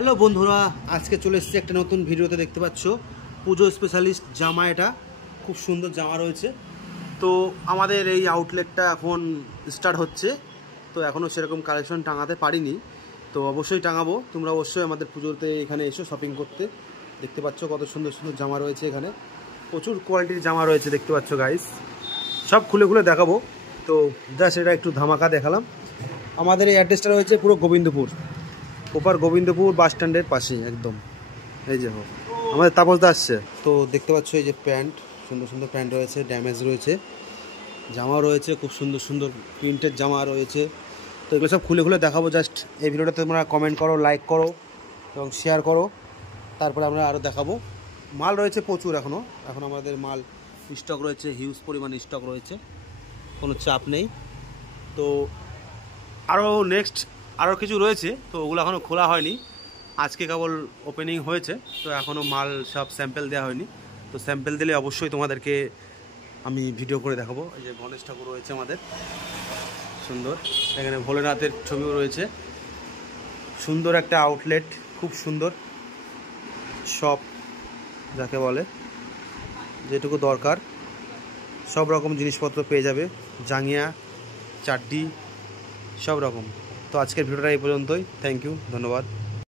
Hello বন্ধুরা, আজকে চলে এসেছি একটা নতুন ভিডিওতে। দেখতে পাচ্ছ পুজো স্পেশালিস্ট জামা, এটা খুব সুন্দর জামা রয়েছে। তো আমাদের এই আউটলেটটা এখন স্টার্ট হচ্ছে, তো এখনও সেরকম কালেকশন টাঙাতে পারিনি, তো অবশ্যই টাঙাবো। তোমরা অবশ্যই আমাদের পুজোতে এখানে এসো শপিং করতে। দেখতে পাচ্ছ কত সুন্দর সুন্দর জামা রয়েছে, এখানে প্রচুর কোয়ালিটির জামা রয়েছে। দেখতে পাচ্ছ গাইস, সব খুলে খুলে দেখাবো। তো জাস্ট এটা একটু ধামাকা দেখালাম। আমাদের এই অ্যাড্রেসটা রয়েছে পুরো গোবিন্দপুর, ওপার গোবিন্দপুর বাস স্ট্যান্ডের পাশেই একদম। এই যে আমাদের তাপসদা আসছে। তো দেখতে পাচ্ছ এই যে প্যান্ট, সুন্দর সুন্দর প্যান্ট রয়েছে, ড্যামেজ রয়েছে, জামা রয়েছে, খুব সুন্দর সুন্দর প্রিন্টের জামা রয়েছে। তো এগুলো সব খুলে খুলে দেখাবো। জাস্ট এই ভিডিওটাতে তোমরা কমেন্ট করো, লাইক করো এবং শেয়ার করো, তারপরে আমরা আরও দেখাবো। মাল রয়েছে প্রচুর, এখন আমাদের মাল স্টক রয়েছে, হিউজ পরিমাণে স্টক রয়েছে, কোনো চাপ নেই। তো আরও কিছু রয়েছে, তো ওগুলো এখনও খোলা হয়নি, আজকে কেবল ওপেনিং হয়েছে, তো এখনও মাল সব স্যাম্পেল দেওয়া হয়নি। তো স্যাম্পেল দিলে অবশ্যই তোমাদেরকে আমি ভিডিও করে দেখাবো। এই যে গণেশ ঠাকুর রয়েছে আমাদের, সুন্দর, এখানে ভোলেনাথের ছবিও রয়েছে। সুন্দর একটা আউটলেট, খুব সুন্দর শপ যাকে বলে, যেটুকু দরকার সব রকম জিনিসপত্র পেয়ে যাবে, জাঙ্গিয়া, চাড্ডি, সব রকম। তো আজকের ভিডিওটা এই পর্যন্তই। থ্যাংক ইউ, ধন্যবাদ।